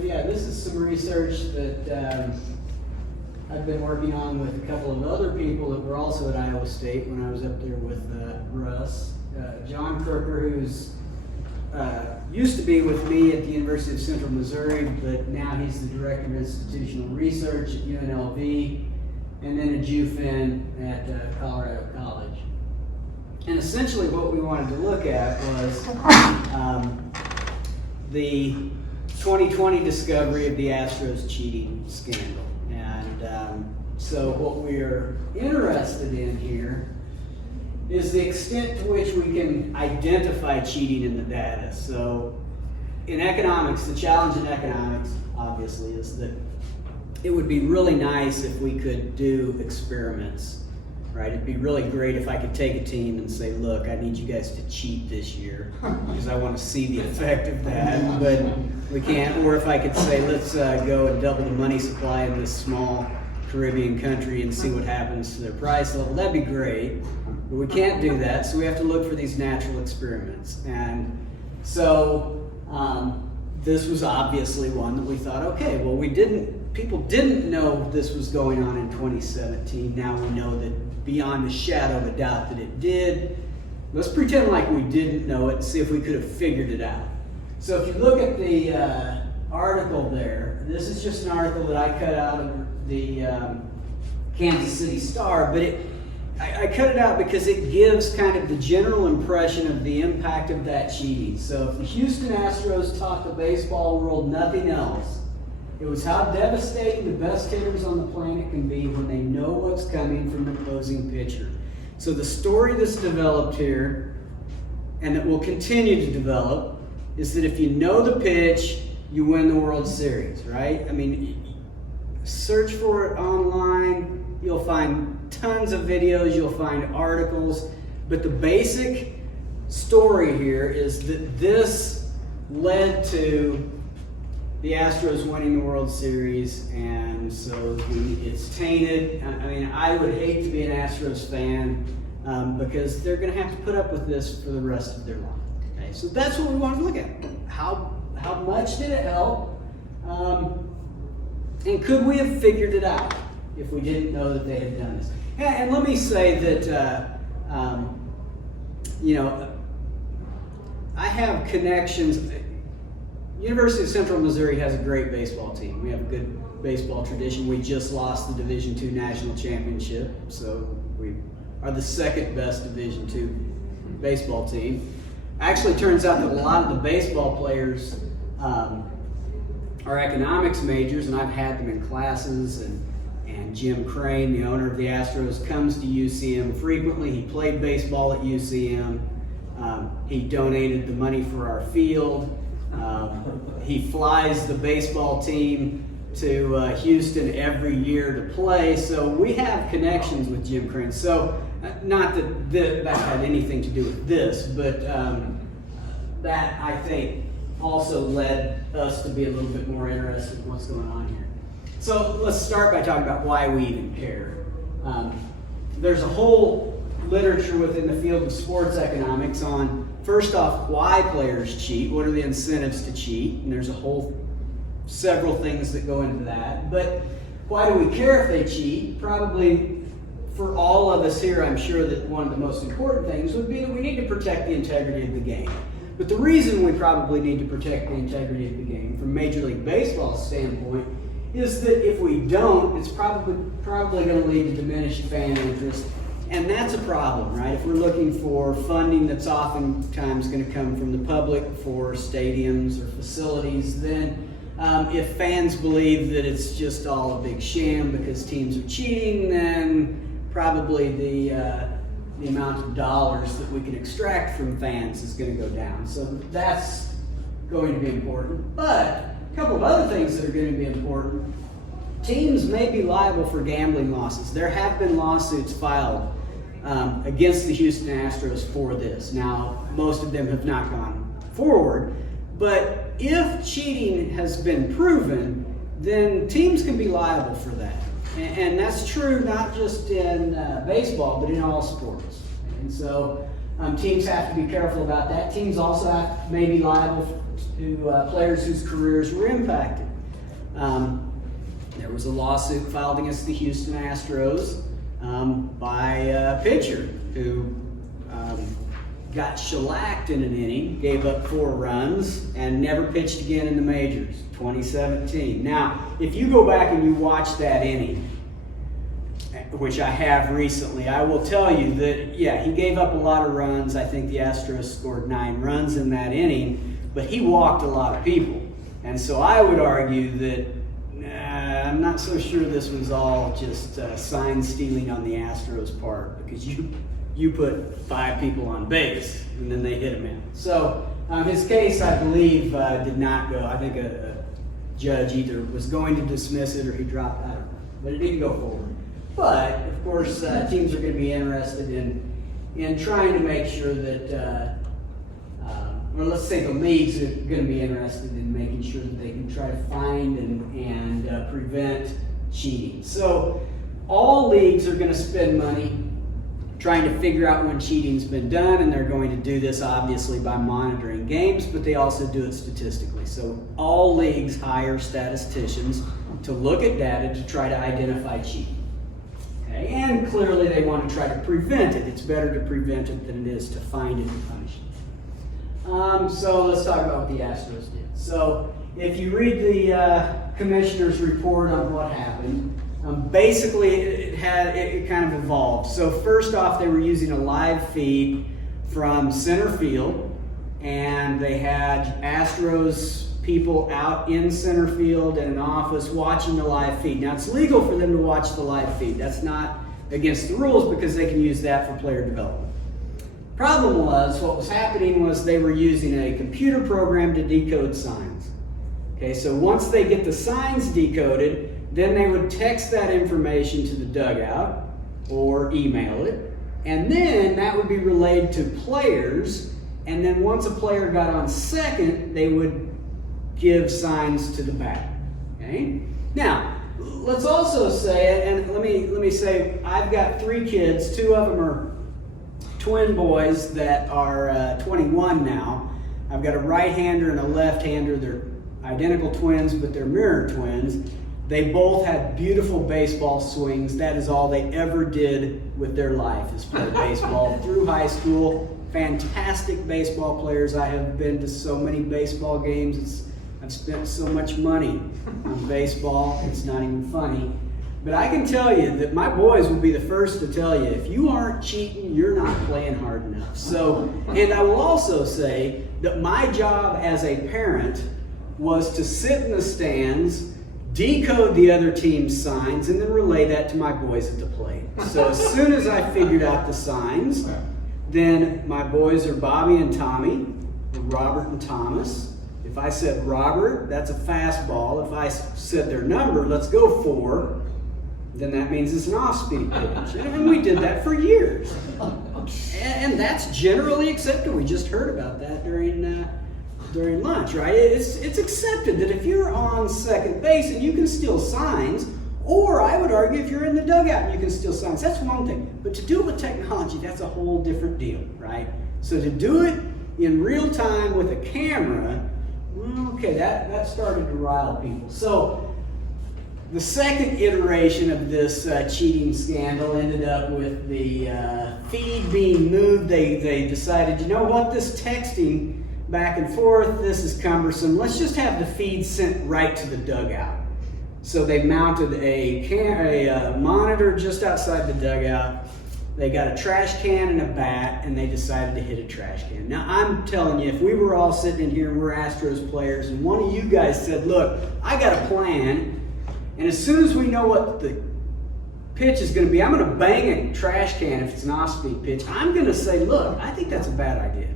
Yeah, this is some research that I've been working on with a couple of other people that were also at Iowa State when I was up there with Russ. John Kirker, who's used to be with me at the University of Central Missouri, but now he's the Director of Institutional Research at UNLV, and then a JUFIN at Colorado College. And essentially what we wanted to look at was the 2020 discovery of the Astros cheating scandal. And so what we're interested in here is the extent to which we can identify cheating in the data. So in economics, the challenge in economics obviously is that it would be really nice if we could do experiments, right? It'd be really great if I could take a team and say, look, I need you guys to cheat this year because I want to see the effect of that, but we can't. Or if I could say, let's go and double the money supply in this small Caribbean country and see what happens to their price level, that'd be great. But we can't do that, so we have to look for these natural experiments. And so this was obviously one that we thought, okay, well, people didn't know this was going on in 2017. Now we know that beyond a shadow of a doubt that it did. Let's pretend like we didn't know it and see if we could have figured it out. So if you look at the article there, this is just an article that I cut out of the Kansas City Star, but I cut it out because it gives kind of the general impression of the impact of that cheating. So if the Houston Astros taught the baseball world nothing else, it was how devastating the best hitters on the planet can be when they know what's coming from the opposing pitcher. So the story that's developed here, and that will continue to develop, is that if you know the pitch, you win the World Series, right? I mean, search for it online, you'll find tons of videos, you'll find articles, but the basic story here is that this led to the Astros winning the World Series, and so it's tainted. I mean, I would hate to be an Astros fan because they're going to have to put up with this for the rest of their life. Okay, so that's what we wanted to look at. How much did it help? And could we have figured it out if we didn't know that they had done this? And let me say that, I have connections. University of Central Missouri has a great baseball team. We have a good baseball tradition. We just lost the Division II National Championship, so we are the second best Division II baseball team. Actually, turns out that a lot of the baseball players are economics majors, and I've had them in classes, and Jim Crane, the owner of the Astros, comes to UCM frequently. He played baseball at UCM. He donated the money for our field. He flies the baseball team to Houston every year to play, so we have connections with Jim Crane. So, not that had anything to do with this, but that I think also led us to be a little bit more interested in what's going on here. So let's start by talking about why we even care. There's a whole literature within the field of sports economics on, first off, why players cheat, what are the incentives to cheat, and there's several things that go into that. But why do we care if they cheat? Probably for all of us here, I'm sure that one of the most important things would be that we need to protect the integrity of the game. But the reason we probably need to protect the integrity of the game from Major League Baseball's standpoint is that if we don't, it's probably going to lead to diminished fan interest. And that's a problem, right? If we're looking for funding that's oftentimes going to come from the public for stadiums or facilities, then if fans believe that it's just all a big sham because teams are cheating, then probably the amount of dollars that we can extract from fans is going to go down. So that's going to be important. But a couple of other things that are going to be important. Teams may be liable for gambling losses. There have been lawsuits filed against the Houston Astros for this. Now, most of them have not gone forward, but if cheating has been proven, then teams can be liable for that. And that's true not just in baseball, but in all sports. And so Teams have to be careful about that. Teams also may be liable to players whose careers were impacted. There was a lawsuit filed against the Houston Astros by a pitcher who got shellacked in an inning, gave up 4 runs, and never pitched again in the majors, 2017. Now, if you go back and you watch that inning, which I have recently, I will tell you that, yeah, he gave up a lot of runs. I think the Astros scored 9 runs in that inning, but he walked a lot of people. And so I would argue that I'm not so sure this was all just sign stealing on the Astros' part, because you put 5 people on base and then they hit him in. So his case, I believe, did not go. I think a judge either was going to dismiss it or he dropped out, but it didn't go forward. But of course, teams are going to be interested in trying to make sure that, or let's say the leagues are going to be interested in making sure that they can try to find and prevent cheating. So all leagues are going to spend money trying to figure out when cheating's been done, and they're going to do this obviously by monitoring games, but they also do it statistically. So all leagues hire statisticians to look at data to try to identify cheating. Okay? And clearly they want to try to prevent it. It's better to prevent it than it is to find it and punish it. So let's talk about what the Astros did. So if you read the commissioner's report on what happened, basically it kind of evolved. So first off, they were using a live feed from center field, and they had Astros people out in center field in an office watching the live feed. Now it's legal for them to watch the live feed. That's not against the rules because they can use that for player development. Problem was, what was happening was they were using a computer program to decode signs. Okay, so once they get the signs decoded, then they would text that information to the dugout or email it, and then that would be relayed to players, and then once a player got on second, they would give signs to the batter. Okay? Now, let's also say, and let me say, I've got 3 kids. 2 of them are twin boys that are 21 now. I've got a right-hander and a left-hander. They're identical twins, but they're mirror twins. They both had beautiful baseball swings. That is all they ever did with their life, is play baseball through high school. Fantastic baseball players. I have been to so many baseball games. I've spent so much money on baseball, it's not even funny. But I can tell you that my boys will be the first to tell you, if you aren't cheating, you're not playing hard enough. So, and I will also say that my job as a parent was to sit in the stands, decode the other team's signs, and then relay that to my boys at the plate. So as soon as I figured out the signs, then my boys are Bobby and Tommy, or Robert and Thomas. If I said Robert, that's a fastball. If I said their number, let's go 4, then that means it's an off-speed pitch. And we did that for years. And that's generally accepted. We just heard about that during lunch, right? It's accepted that if you're on second base and you can steal signs, or I would argue if you're in the dugout and you can steal signs, that's one thing. But to do it with technology, that's a whole different deal, right? So to do it in real time with a camera, well, okay, that started to rile people. So the second iteration of this cheating scandal ended up with the feed being moved. They decided, you know what, this texting back and forth, this is cumbersome. Let's just have the feed sent right to the dugout. So they mounted a monitor just outside the dugout. They got a trash can and a bat, and they decided to hit a trash can. Now, I'm telling you, if we were all sitting in here and we're Astros players, and one of you guys said, look, I got a plan, and as soon as we know what the pitch is going to be, I'm going to bang a trash can if it's an off-speed pitch. I'm going to say, look, I think that's a bad idea.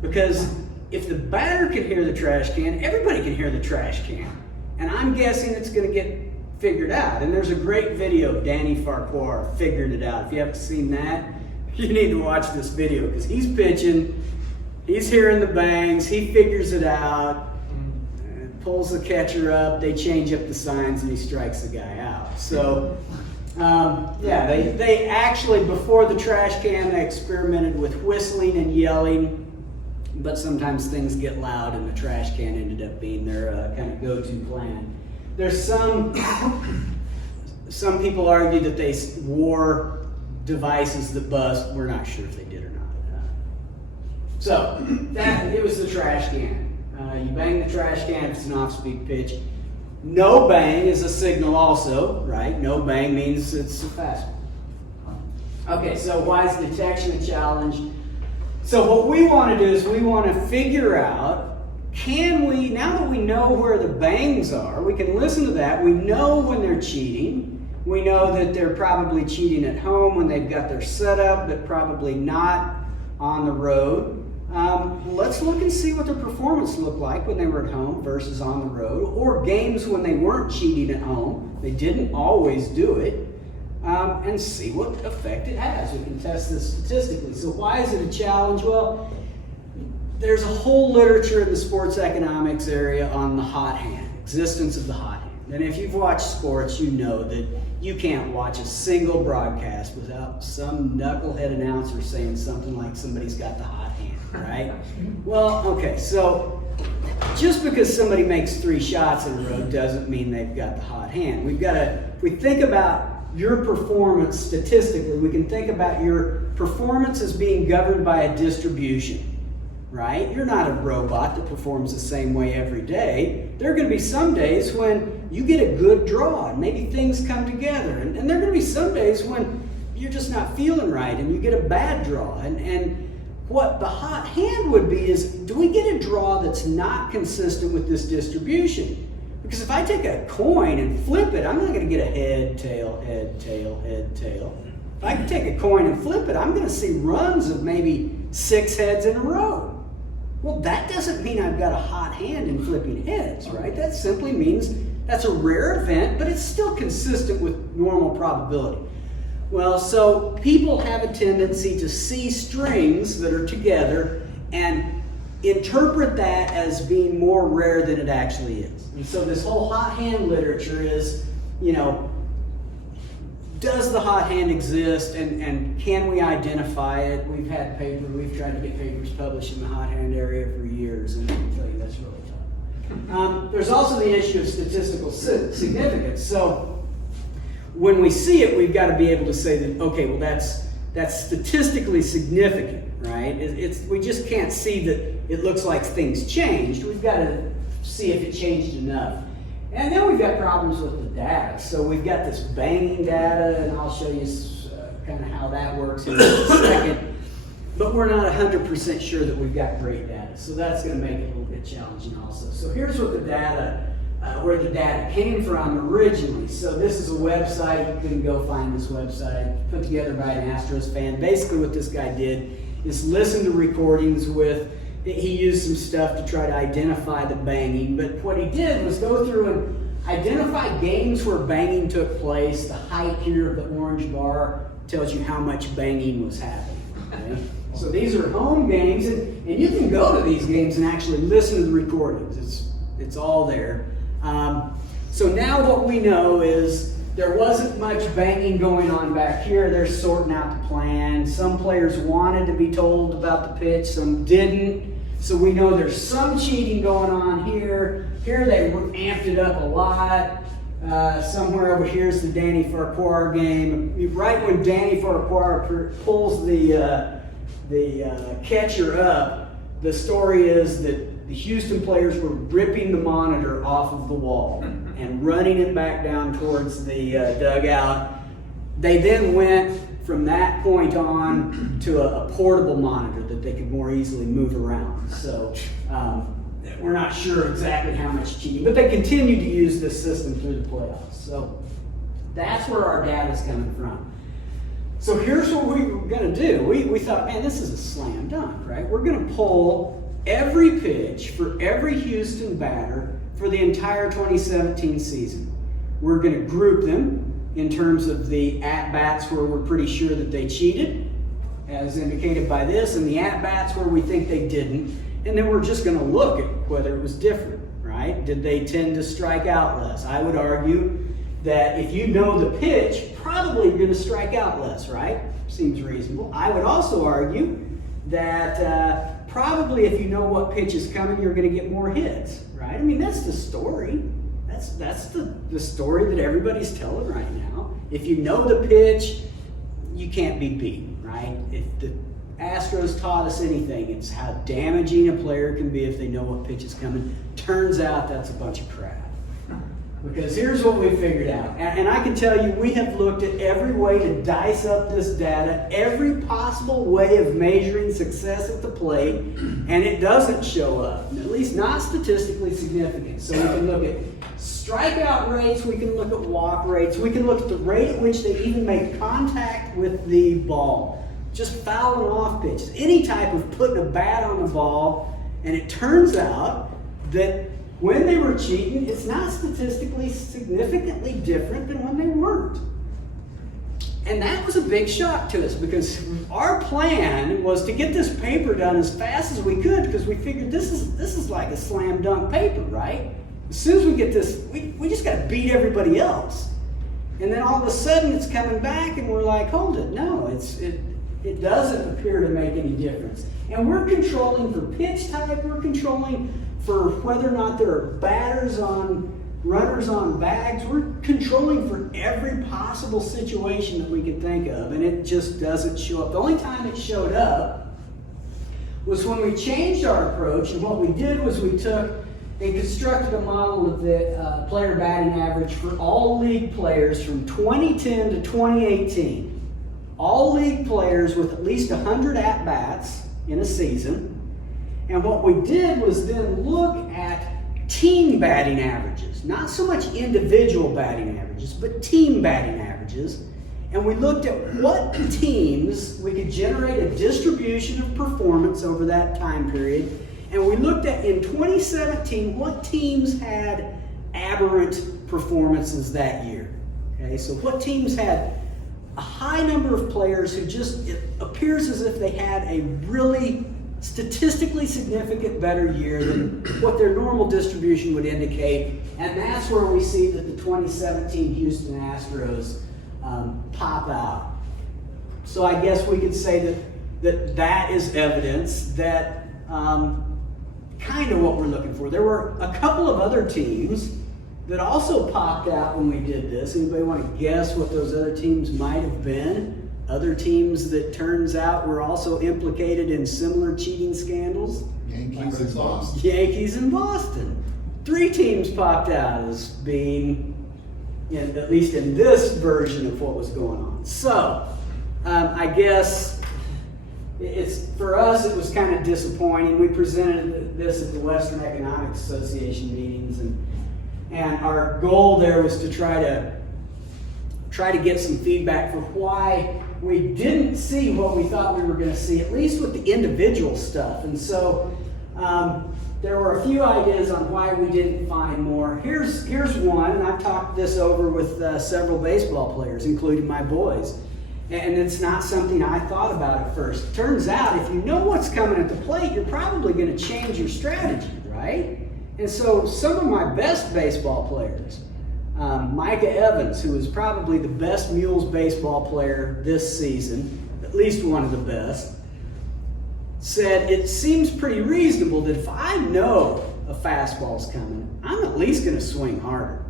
Because if the batter can hear the trash can, everybody can hear the trash can. And I'm guessing it's going to get figured out. And there's a great video of Danny Farquhar figured it out. If you haven't seen that, you need to watch this video, because he's pitching, he's hearing the bangs, he figures it out, pulls the catcher up, they change up the signs, and he strikes the guy out. So Yeah, they actually, before the trash can, they experimented with whistling and yelling, but sometimes things get loud and the trash can ended up being their kind of go-to plan. There's some people argue that they wore devices that buzz. We're not sure if they did or not. So it was the trash can. You bang the trash can if it's an off-speed pitch. No bang is a signal also, right? No bang means it's a fastball. Okay, so why is detection a challenge? So what we want to do is we want to figure out, can we, now that we know where the bangs are, we can listen to that, we know when they're cheating, we know that they're probably cheating at home when they've got their setup, but probably not on the road. Let's look and see what their performance looked like when they were at home versus on the road, or games when they weren't cheating at home. They didn't always do it, and see what effect it has. We can test this statistically. So why is it a challenge? Well, there's a whole literature in the sports economics area on the hot hand, existence of the hot hand. And if you've watched sports, you know that you can't watch a single broadcast without some knucklehead announcer saying something like somebody's got the hot hand, right? Well, okay, so just because somebody makes 3 shots in a row doesn't mean they've got the hot hand. If we think about your performance statistically, we can think about your performance as being governed by a distribution. Right? You're not a robot that performs the same way every day. There are going to be some days when you get a good draw and maybe things come together. And there are going to be some days when you're just not feeling right and you get a bad draw. And what the hot hand would be is, do we get a draw that's not consistent with this distribution? Because if I take a coin and flip it, I'm not going to get a head, tail, head, tail, head, tail. If I take a coin and flip it, I'm going to see runs of maybe 6 heads in a row. Well, that doesn't mean I've got a hot hand in flipping heads, right? That simply means that's a rare event, but it's still consistent with normal probability. Well, so people have a tendency to see strings that are together and interpret that as being more rare than it actually is. And so this whole hot hand literature is, does the hot hand exist and can we identify it? We've tried to get papers published in the hot hand area for years, and I can tell you that's really tough. There's also the issue of statistical significance. So when we see it, we've got to be able to say that, okay, well that's statistically significant, right? We just can't see that it looks like things changed. We've got to see if it changed enough. And then we've got problems with the data. So we've got this banging data, and I'll show you kind of how that works in a second. But we're not 100% sure that we've got great data. So that's going to make it a little bit challenging also. So here's what where the data came from originally. So this is a website. You can go find this website, put together by an Astros fan. Basically what this guy did is listen to recordings he used some stuff to try to identify the banging, but what he did was go through and identify games where banging took place. The height here of the orange bar tells you how much banging was happening. Okay? So these are home games, and you can go to these games and actually listen to the recordings. It's all there. So now what we know is there wasn't much banging going on back here. They're sorting out the plan. Some players wanted to be told about the pitch, some didn't. So we know there's some cheating going on here. Here they amped it up a lot. Somewhere over here is the Danny Farquhar game. Right when Danny Farquhar pulls the catcher up, the story is that the Houston players were ripping the monitor off of the wall and running it back down towards the dugout. They then went from that point on to a portable monitor that they could more easily move around. So we're not sure exactly how much cheating, but they continue to use this system through the playoffs. So that's where our data is coming from. So here's what we were going to do. We thought, man, this is a slam dunk, right? We're going to pull every pitch for every Houston batter for the entire 2017 season. We're going to group them in terms of the at-bats where we're pretty sure that they cheated, as indicated by this, and the at-bats where we think they didn't. And then we're just going to look at whether it was different, right? Did they tend to strike out less? I would argue that if you know the pitch, probably you're going to strike out less, right? Seems reasonable. I would also argue that probably if you know what pitch is coming, you're going to get more hits, right? I mean, that's the story. That's the story that everybody's telling right now. If you know the pitch, you can't be beaten, right? If the Astros taught us anything, it's how damaging a player can be if they know what pitch is coming. Turns out that's a bunch of crap. Because here's what we figured out. And I can tell you, we have looked at every way to dice up this data, every possible way of measuring success at the plate, and it doesn't show up, at least not statistically significant. So we can look at strikeout rates, we can look at walk rates, we can look at the rate at which they even make contact with the ball, just fouling off pitches, any type of putting a bat on the ball, and it turns out that when they were cheating, it's not statistically significantly different than when they weren't. And that was a big shock to us because our plan was to get this paper done as fast as we could because we figured this is like a slam dunk paper, right? As soon as we get this, we just got to beat everybody else. And then all of a sudden it's coming back and we're like, hold it, no, it doesn't appear to make any difference. And we're controlling for pitch type, we're controlling for whether or not there are runners on bags. We're controlling for every possible situation that we could think of, and it just doesn't show up. The only time it showed up was when we changed our approach, and what we did was we took and constructed a model of the player batting average for all league players from 2010 to 2018. All league players with at least 100 at-bats in a season. And what we did was then look at team batting averages, not so much individual batting averages, but team batting averages. And we looked at what teams we could generate a distribution of performance over that time period. And we looked at, in 2017, what teams had aberrant performances that year. Okay, so what teams had a high number of players who just, it appears as if they had a really statistically significant better year than what their normal distribution would indicate, and that's where we see that the 2017 Houston Astros pop out. So I guess we could say that is evidence that kind of what we're looking for. There were a couple of other teams that also popped out when we did this. Anybody want to guess what those other teams might have been? Other teams that turns out were also implicated in similar cheating scandals? Yankees and Boston. Yankees and Boston. 3 teams popped out as being, at least in this version of what was going on. So, I guess for us it was kind of disappointing. We presented this at the Western Economic Association meetings, and our goal there was to try to get some feedback for why we didn't see what we thought we were going to see, at least with the individual stuff. And so there were a few ideas on why we didn't find more. Here's one, and I've talked this over with several baseball players, including my boys. And it's not something I thought about at first. It turns out if you know what's coming at the plate, you're probably going to change your strategy, right? And so some of my best baseball players, Micah Evans, who is probably the best Mules baseball player this season, at least one of the best, said it seems pretty reasonable that if I know a fastball's coming, I'm at least going to swing harder,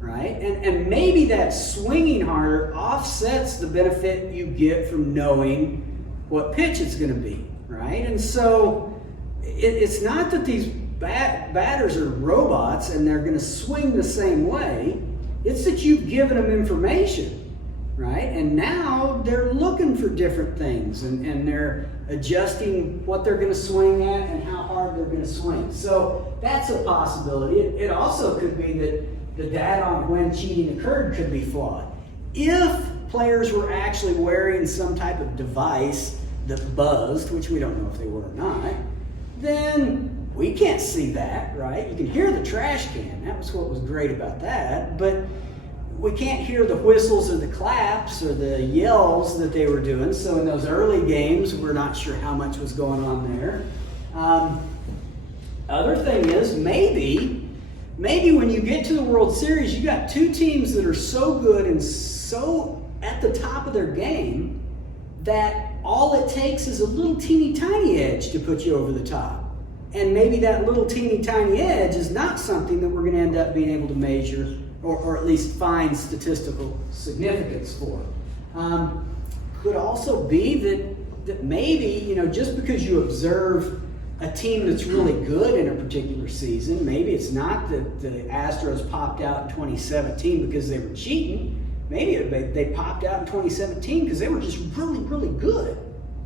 right? And maybe that swinging harder offsets the benefit you get from knowing what pitch it's going to be, right? And so it's not that these batters are robots and they're going to swing the same way. It's that you've given them information, right? And now they're looking for different things and they're adjusting what they're going to swing at and how hard they're going to swing. So that's a possibility. It also could be that the data on when cheating occurred could be flawed. If players were actually wearing some type of device that buzzed, which we don't know if they were or not, then we can't see that, right? You can hear the trash can. That was what was great about that. But we can't hear the whistles or the claps or the yells that they were doing. So in those early games, we're not sure how much was going on there. Other thing is, maybe maybe when you get to the World Series, you got two teams that are so good and so at the top of their game that all it takes is a little teeny tiny edge to put you over the top. And maybe that little teeny tiny edge is not something that we're going to end up being able to measure or at least find statistical significance for. Could also be that maybe, just because you observe a team that's really good in a particular season, maybe it's not that the Astros popped out in 2017 because they were cheating. Maybe they popped out in 2017 because they were just really, really good,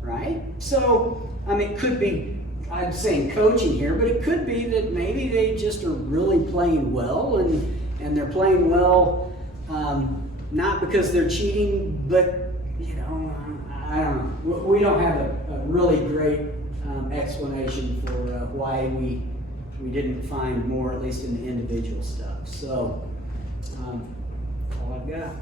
right? So, it could be, I'm saying coaching here, but it could be that maybe they just are really playing well and they're playing well not because they're cheating, but, I don't know. We don't have a really great explanation for why we didn't find more, at least in the individual stuff. So, all I've got.